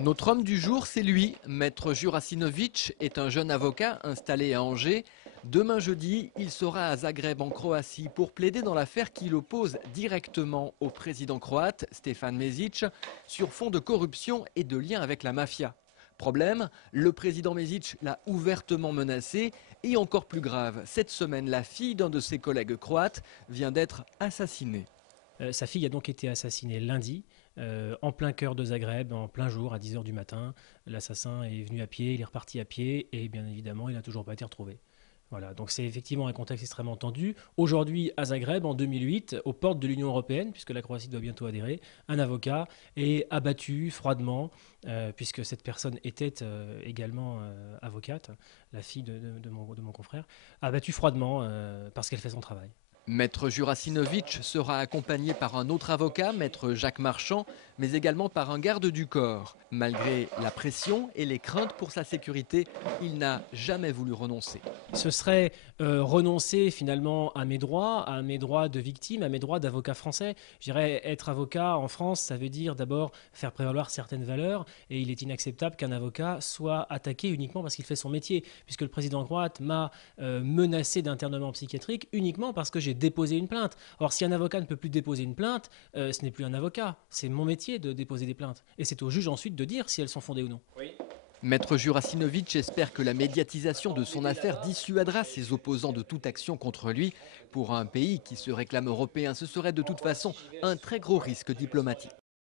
Notre homme du jour, c'est lui. Maître Jurasinovic est un jeune avocat installé à Angers. Demain jeudi, il sera à Zagreb en Croatie pour plaider dans l'affaire qui l'oppose directement au président croate, Stefan Mesic, sur fond de corruption et de liens avec la mafia. Problème, le président Mesic l'a ouvertement menacé et encore plus grave, cette semaine, la fille d'un de ses collègues croates vient d'être assassinée. Sa fille a donc été assassinée lundi, en plein cœur de Zagreb, en plein jour, à 10 h du matin. L'assassin est venu à pied, il est reparti à pied, et bien évidemment, il n'a toujours pas été retrouvé. Voilà, donc c'est effectivement un contexte extrêmement tendu. Aujourd'hui, à Zagreb, en 2008, aux portes de l'Union européenne, puisque la Croatie doit bientôt adhérer, un avocat est abattu froidement, puisque cette personne était également avocate, la fille de mon confrère, abattu froidement parce qu'elle fait son travail. Maître Jurasinovic sera accompagné par un autre avocat, Maître Jacques Marchand, mais également par un garde du corps. Malgré la pression et les craintes pour sa sécurité, il n'a jamais voulu renoncer. Ce serait renoncer finalement à mes droits de victime, à mes droits d'avocat français. Je dirais être avocat en France, ça veut dire d'abord faire prévaloir certaines valeurs, et il est inacceptable qu'un avocat soit attaqué uniquement parce qu'il fait son métier, puisque le président croate m'a menacé d'internement psychiatrique uniquement parce que j'ai déposé une plainte. Or, si un avocat ne peut plus déposer une plainte, ce n'est plus un avocat. C'est mon métier de déposer des plaintes. Et c'est au juge ensuite de dire si elles sont fondées ou non. Oui. Maître Jurasinovic espère que la médiatisation de son affaire dissuadera ses opposants de toute action contre lui. Pour un pays qui se réclame européen, ce serait de toute façon un très gros risque diplomatique.